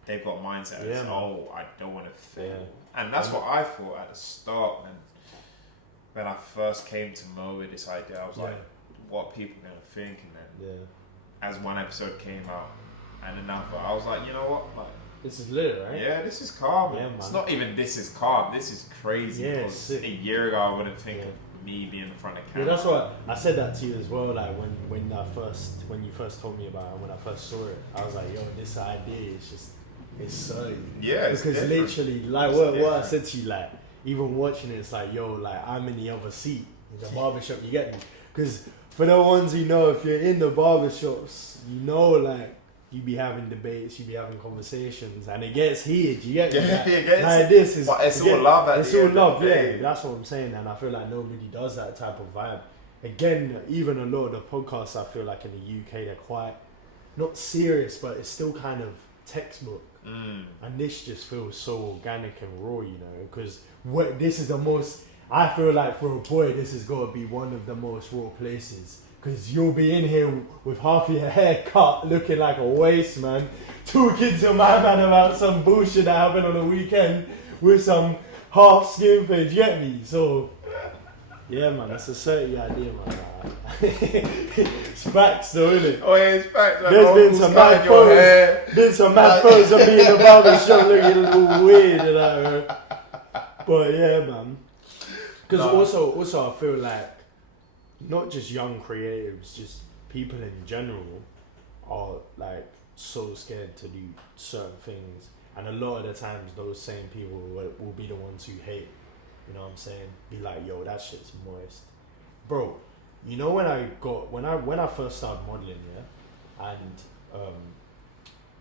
mindset as, I don't want to fail. And that's what I thought at the start when I first came to know with this idea. I was like, what people are going to think? And then as one episode came out and another, I was like, you know what? Like, this is lit, right? Yeah, this is calm. Yeah, it's not even this is calm. This is crazy. Yeah, because a year ago, I wouldn't think of me being in front of camera. Yeah, that's what I said that to you as well. Like when you first told me about it, when I first saw it, I was like, yo, this idea is it's so it's because different. literally, like what I said to you, like even watching it, it's like, yo, like I'm in the other seat in the barbershop. You get me? Because for the ones who know, if you're in the barbershops, you know, like you be having debates, you be having conversations, and it gets heated. You get me? Like this is, but it's all love. It's all love. Yeah, that's what I'm saying, and I feel like nobody does that type of vibe. Again, even a lot of the podcasts, I feel like in the UK, they're quite not serious, but it's still kind of textbook. And this just feels so organic and raw, you know, because this is the most, I feel like for a boy, this has got to be one of the most raw places, because you'll be in here with half your hair cut, looking like a waste, man, talking to my man about some bullshit that happened on the weekend with some half skin fade, you get me? So yeah, man, that's a certain idea, man. It's facts though, isn't it? Oh yeah, it's facts. Like, there's been some mad photos. Been some mad photos of me in the barber shop looking a little weird, you know. But yeah, man. Because also I feel like not just young creatives, just people in general are like so scared to do certain things, and a lot of the times those same people will be the ones who hate. You know what I'm saying? Be like, yo, that shit's moist, bro. You know when I first started modeling, and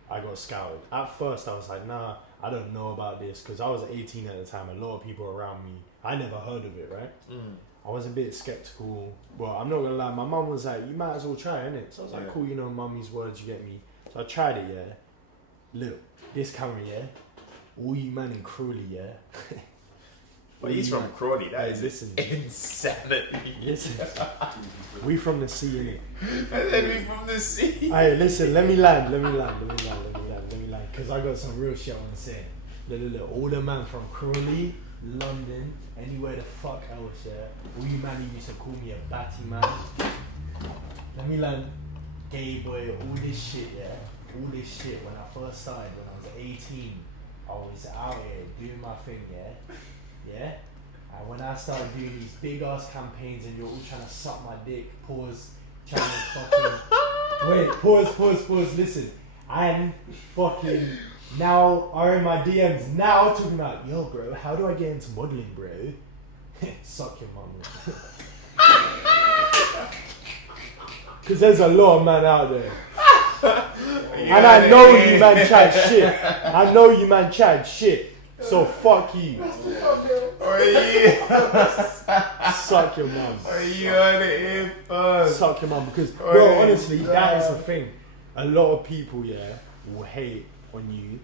I got scouted. At first, I was like, nah, I don't know about this, because I was 18 at the time. A lot of people around me, I never heard of it, right? I was a bit skeptical. Well, I'm not gonna lie. My mum was like, you might as well try, innit? So I was like, cool, you know, mummy's words, you get me. So I tried it, yeah. Look, this camera, yeah. All you man in Crawley, yeah. But he's from Crawley, that is listen, insanity. Listen, we from the sea, innit? And then we from the sea. Hey, listen, let me land, because I got some real shit I want to say. Look, all the man from Crawley, London, anywhere the fuck else, yeah. All you man who used to call me a batty man. Let me land, gay boy, all this shit, yeah. All this shit, when I first started, when I was 18, I was out here doing my thing, yeah. Yeah? And when I started doing these big ass campaigns and you're all trying to suck my dick, pause, trying to fucking... Wait, pause, listen. And fucking now are in my DMs now talking about, yo bro, how do I get into modelling, bro? Suck your mum. Because there's a lot of man out there. And I know you man chat shit. So fuck you. Suck your mum. You heard it here first. Suck your mum, because bro, honestly, that is the thing. A lot of people, will hate on you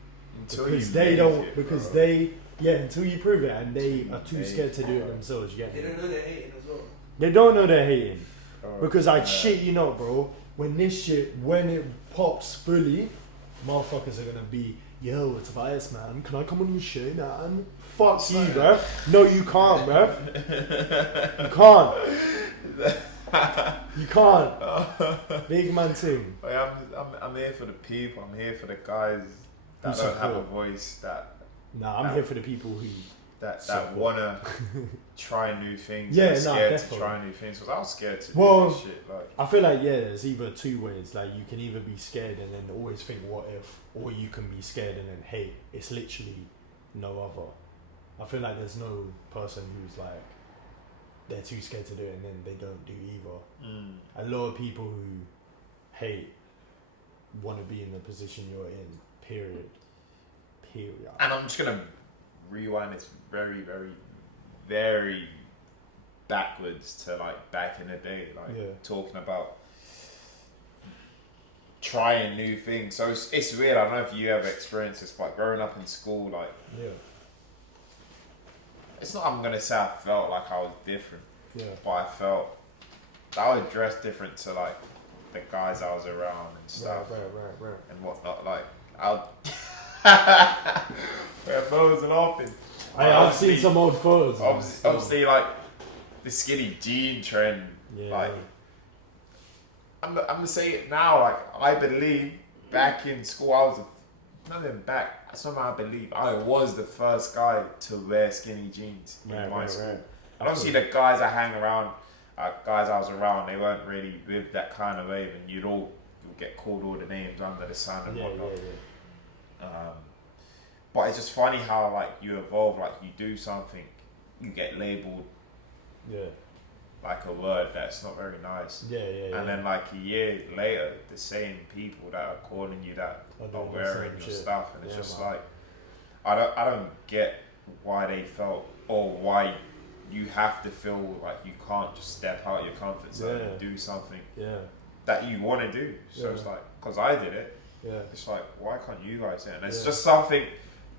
because they don't, until you prove it, and they are too scared to do it themselves. You get me? They don't know they're hating as well. They don't know they're hating, because I shit you not, bro. When it pops fully, motherfuckers are gonna be, yo, it's Tobias, man. Can I come on your show, man? Fuck you, bro. No, you can't, bro. You can't. You can't. Big man thing. I'm here for the people. I'm here for the guys that don't have a voice. I'm here for the people who that wanna try new things. Yeah, scared to try new things. Because I was scared to do this shit. Like, I feel like there's either two ways. Like you can either be scared and then always think what if, or you can be scared and then hate. It's literally no other. I feel like there's no person who's like they're too scared to do it and then they don't do either. A lot of people who hate want to be in the position you're in. Period. And I'm just gonna rewind this very, very, very backwards to like back in the day, like talking about trying new things. So it's weird. I don't know if you ever experienced this, but growing up in school, like, it's not I'm gonna say I felt like I was different, but I felt I was dressed different to like the guys I was around and stuff, right. and whatnot. Like I'll where photos and laughing. I've seen some old photos. Obviously, like the skinny jean trend. Like I'm gonna say it now. Like I believe back in school, I was not even back. Somehow I believe I was the first guy to wear skinny jeans in my school. Right. And obviously the guys I hang around, guys I was around, they weren't really with that kind of wave, and you'd get called all the names under the sun and whatnot. But it's just funny how like you evolve, like you do something, you get labelled like a word that's not very nice. And then like a year later, the same people that are calling you that are wearing your stuff, and it's just like I don't get why they felt, or why you have to feel like you can't just step out your comfort zone and do something that you want to do. So it's like, because I did it, it's like, why can't you guys do it? And it's just something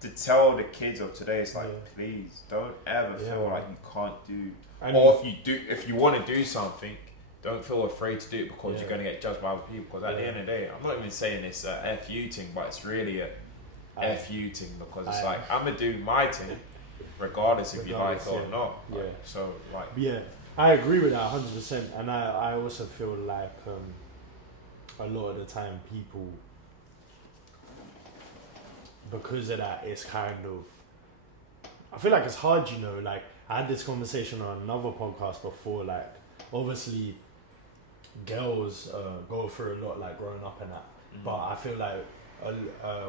to tell the kids of today. It's like, please don't ever feel like you can't do, or if you want to do something, don't feel afraid to do it because you're going to get judged by other people. Because at the end of the day, I'm not even saying it's a FU thing, but it's really a FU thing, because it's like, I'm going to do my thing regardless if you like it or not. Like, so like, I agree with that 100%, and I also feel like a lot of the time people, because of that, it's kind of, I feel like it's hard, you know, like I had this conversation on another podcast before, like obviously girls go through a lot, like growing up and that, but I feel like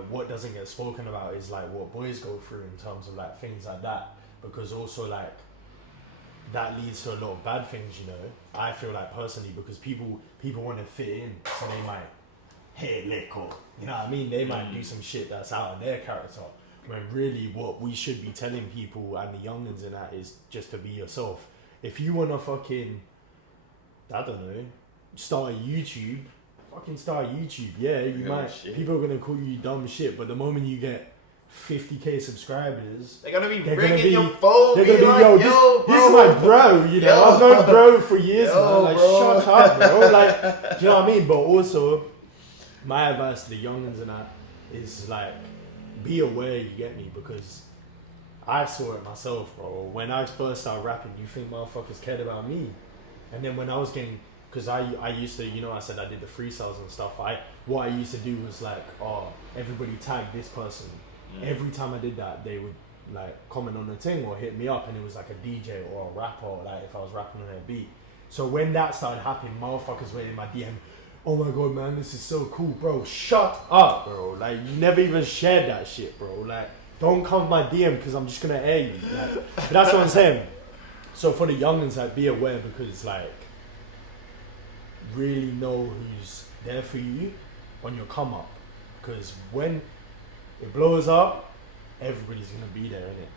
what doesn't get spoken about is like what boys go through in terms of like things like that, because also like that leads to a lot of bad things, you know, I feel like personally, because people want to fit in, so they might hit a lick, or you know what I mean, they might do some shit that's out of their character, when really what we should be telling people and the youngins in that is just to be yourself. If you want to fucking, I don't know, start a YouTube, fucking start YouTube. Yeah, you might, people are gonna call you dumb shit, but the moment you get 50k subscribers, they're gonna be ringing your phone. They're gonna be like, this is my bro, you know, I've known bro for years, man. Like, bro. shut up, bro. Like, do you know what I mean? But also, my advice to the youngins and that is like, be aware, you get me, because I saw it myself, bro. When I first started rapping, you think motherfuckers cared about me, and then when I was getting, because I used to, you know, I said I did the freestyles and stuff. What I used to do was like, everybody tag this person. Every time I did that, they would like comment on the thing or hit me up, and it was like a DJ or a rapper, or like if I was rapping on a beat. So when that started happening, motherfuckers were in my DM. Oh my god, man, this is so cool, bro. Shut up, bro. Like, you never even shared that shit, bro. Like, don't come my DM because I'm just gonna air you. Like, but that's what I'm saying. So for the youngins, like, be aware, because like, really know who's there for you on your come up, because when it blows up, everybody's gonna be there, innit?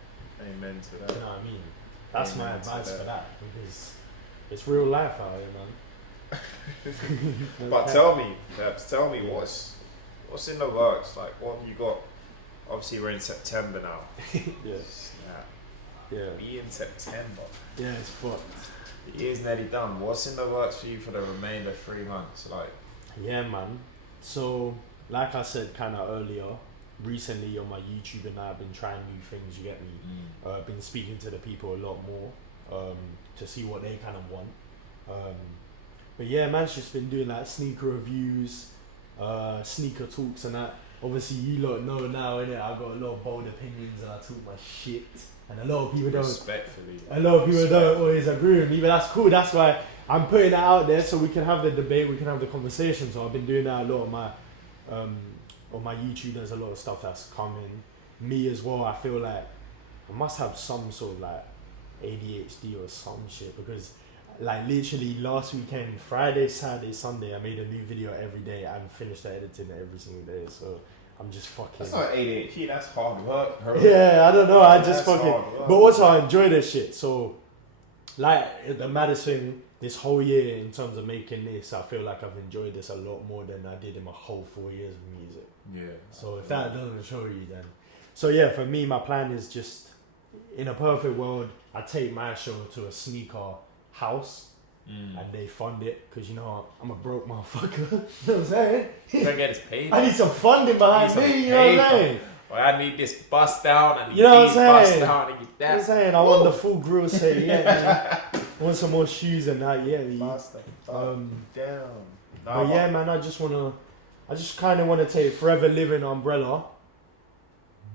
Amen to that. You know what I mean? That's Amen my advice that. for that, because it's real life out here, man. But tell me what's in the works? Like, what have you got? Obviously, we're in September now. Yeah. We in September. Yeah, it's fucked. The year's nearly done. What's in the works for you for the remainder 3 months? Like, Yeah, man. So, like I said kind of earlier, recently on my YouTube and I've been trying new things, you get me? I've been speaking to the people a lot more to see what they kind of want. But yeah, man's just been doing like sneaker reviews, sneaker talks and that. Obviously, you lot know now, innit? I've got a lot of bold opinions and I talk my shit. And a lot of people don't always agree with me, but that's cool. That's why I'm putting it out there so we can have the debate, we can have the conversation. So I've been doing that a lot on my YouTube. There's a lot of stuff that's coming. Me as well, I feel like I must have some sort of like ADHD or some shit, because like literally last weekend, Friday, Saturday, Sunday, I made a new video every day and finished the editing every single day. So I'm just fucking. That's not ADHD, that's hard work, bro. Yeah, I don't know. I just That's fucking. hard work. But also, I enjoy this shit. So, like the maddest thing this whole year in terms of making this, I feel like I've enjoyed this a lot more than I did in my whole 4 years of music. Yeah. So if that doesn't show you, then. So yeah, for me, my plan is just in a perfect world, I take my show to a sneaker house. And they fund it because you know I'm a broke motherfucker. You know what I'm saying? You don't get his paid. I need some funding behind me. You know what I'm saying? Well, I need this bust down. I need You know what I'm these bust saying? down. I need You know what that. I'm saying? I want the full grill set. Yeah, man. I want some more shoes and that. Yeah, me. Damn. But yeah, man, I just kind of want to take Forever Living umbrella,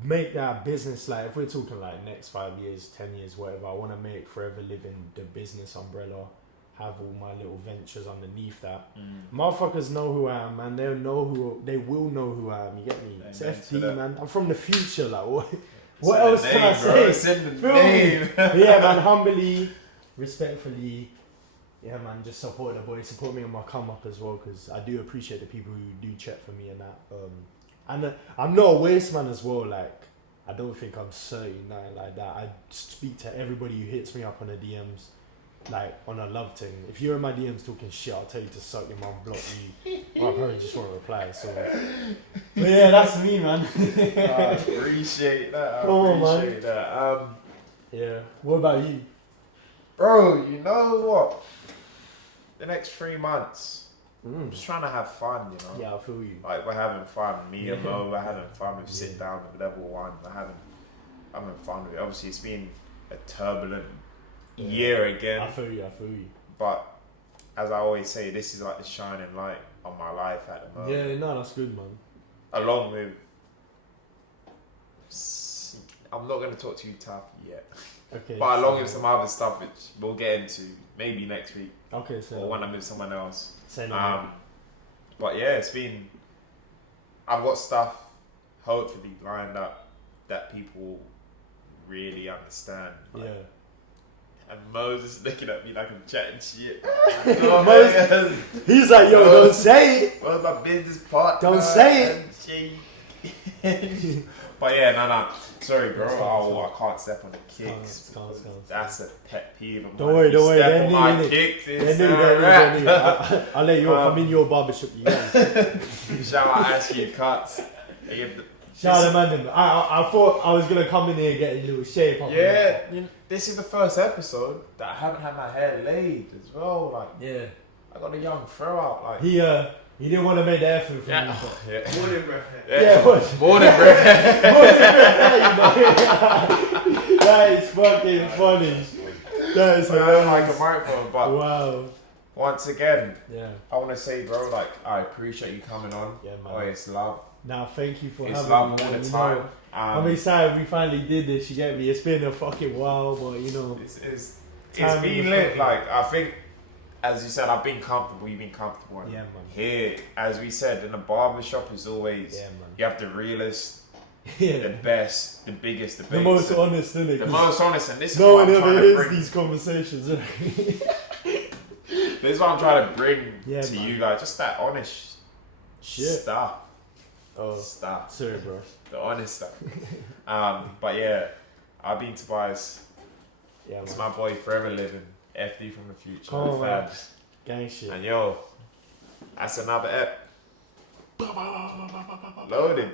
make that business, like if we're talking like next 5 years, 10 years, whatever, I want to make Forever Living the business umbrella, have all my little ventures underneath that. Motherfuckers know who I am, man. They will know who I am, you get me? It's FD, man. I'm from the future, like what else can I say? Feel me? Yeah, man, humbly, respectfully, yeah, man, just support the boy, support me on my come up as well, because I do appreciate the people who do check for me and that. And I'm not a waste man as well, like, I don't think I'm certain, nothing like that. I speak to everybody who hits me up on the DMs, like, on a love thing. If you're in my DMs talking shit, I'll tell you to suck your mum, block you, or I probably just won't reply, so. But yeah, that's me, man. I appreciate that. That. Yeah, what about you? Bro, you know what? The next 3 months, I'm just trying to have fun, you know? Yeah, I feel you. Like, we're having fun. Me and Mo, we're having fun. We've sit down with LevelOne. We're having fun with it. Obviously, it's been a turbulent year again. I feel you. But, as I always say, this is like the shining light on my life at the moment. Yeah, no, that's good, man. Along with... I'm not going to talk too tough yet. Okay. But along with some other stuff, which we'll get into maybe next week. Okay, so. Or when I'm with someone else. Say no. But yeah, I've got stuff hopefully lined up that people really understand. Like, Yeah. And Moses looking at me like I'm chatting shit. He's like, yo, don't say it. Where's my business partner? Don't say it. But yeah, no. Sorry, bro. I can't step on the kicks. That's a pet peeve of mine. Don't worry. Step on my kicks. I'll let you off. I'm in your barbershop. Shout out Ashley Cuts. Shout out, man. I thought I was going to come in here and get a little shape up. Yeah, this is the first episode that I haven't had my hair laid as well. Like, yeah. I got a young throw out. Like, he didn't want to make the effort for me. Yeah. Morning breath. Yeah, morning breath. That is fucking funny. That is like a microphone. But wow. Once again, I want to say, bro, like, I appreciate you coming on. Yeah, man. Oh, it's love. Now, thank you for it's having love me. all Man. the time. I'm excited we finally did this. You get me? It's been a fucking while, but it's been lit. Like, I think, as you said, I've been comfortable. You've been comfortable. Yeah, man. Here, as we said, in a barbershop is always you have the realest, the best, the biggest, the biggest. The most honest, isn't it? The most honest, and this is no what one I'm trying ever to hears bring. these conversations. This is what I'm trying to bring to man. you guys. Just that honest stuff. Oh, stuff. Sorry, bro. The honest stuff. But yeah, I've been Tobias. Yeah, It's man. my boy Forever Living, FD from the future. Come on, man. Fabs. Gang shit. And yo, that's another ep. Loaded.